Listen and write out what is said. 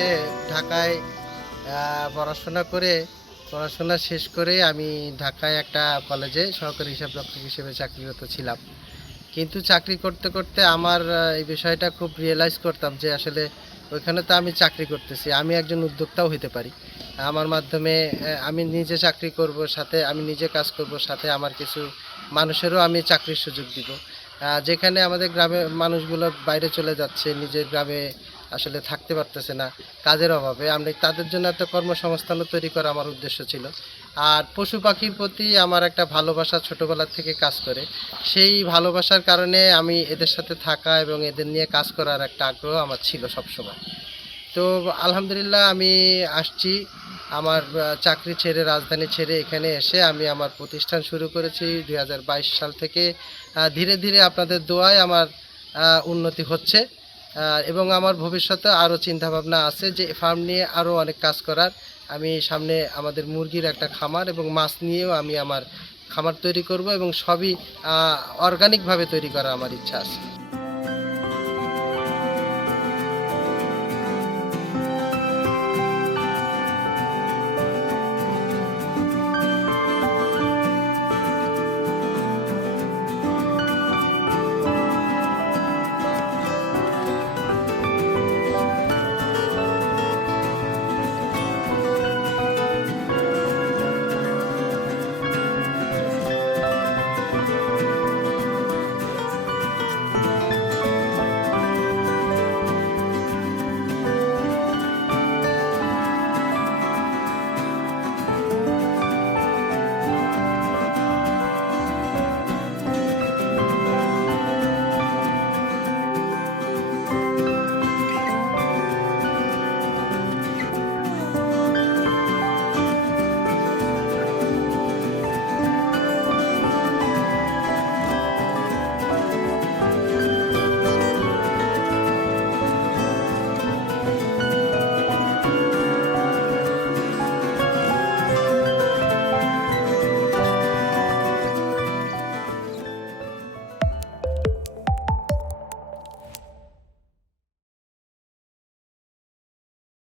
হচ্ছে ঢাকায় পড়াশোনা করে, পড়াশোনা শেষ করে আমি ঢাকায় একটা কলেজে সহকারী হিসাব রক্ষক হিসেবে চাকরিরত ছিলাম। কিন্তু চাকরি করতে করতে আমার এই বিষয়টা খুব রিয়েলাইজ করতাম যে আসলে ওইখানে তো আমি চাকরি করতেছি, আমি একজন উদ্যোক্তাও হতে পারি। আমার মাধ্যমে আমি নিজে চাকরি করব, সাথে আমি নিজে কাজ করব, সাথে আমার কিছু মানুষেরও আমি চাকরির সুযোগ দিব। যেখানে আমাদের গ্রামের মানুষগুলো বাইরে চলে যাচ্ছে, নিজের গ্রামে আসলে থাকতে পারতেছে না, কাজের অভাবে। আমি তাদের জন্য একটা কর্মসংস্থানও তৈরি করা আমার উদ্দেশ্য ছিল। আর পশু পাখির প্রতি আমার একটা ভালোবাসা ছোটবেলা থেকে কাজ করে। সেই ভালোবাসার কারণে আমি এদের সাথে থাকা এবং এদের নিয়ে কাজ করার একটা আগ্রহ আমার ছিল সবসময়। তো আলহামদুলিল্লাহ আমি আসছি। আমার চাকরি ছেড়ে, রাজধানী ছেড়ে এখানে এসে আমি আমার প্রতিষ্ঠান শুরু করেছি দু হাজার বাইশ সাল থেকে। ধীরে ধীরে আপনাদের দোয়ায় আমার উন্নতি হচ্ছে। এবং আমার ভবিষ্যতে আরও চিন্তাভাবনা আছে যে ফার্ম নিয়ে আরও অনেক কাজ করার। আমি সামনে আমাদের মুরগির একটা খামার এবং মাছ নিয়েও আমি আমার খামার তৈরি করব এবং সবই অর্গানিকভাবে তৈরি করার আমার ইচ্ছা আছে।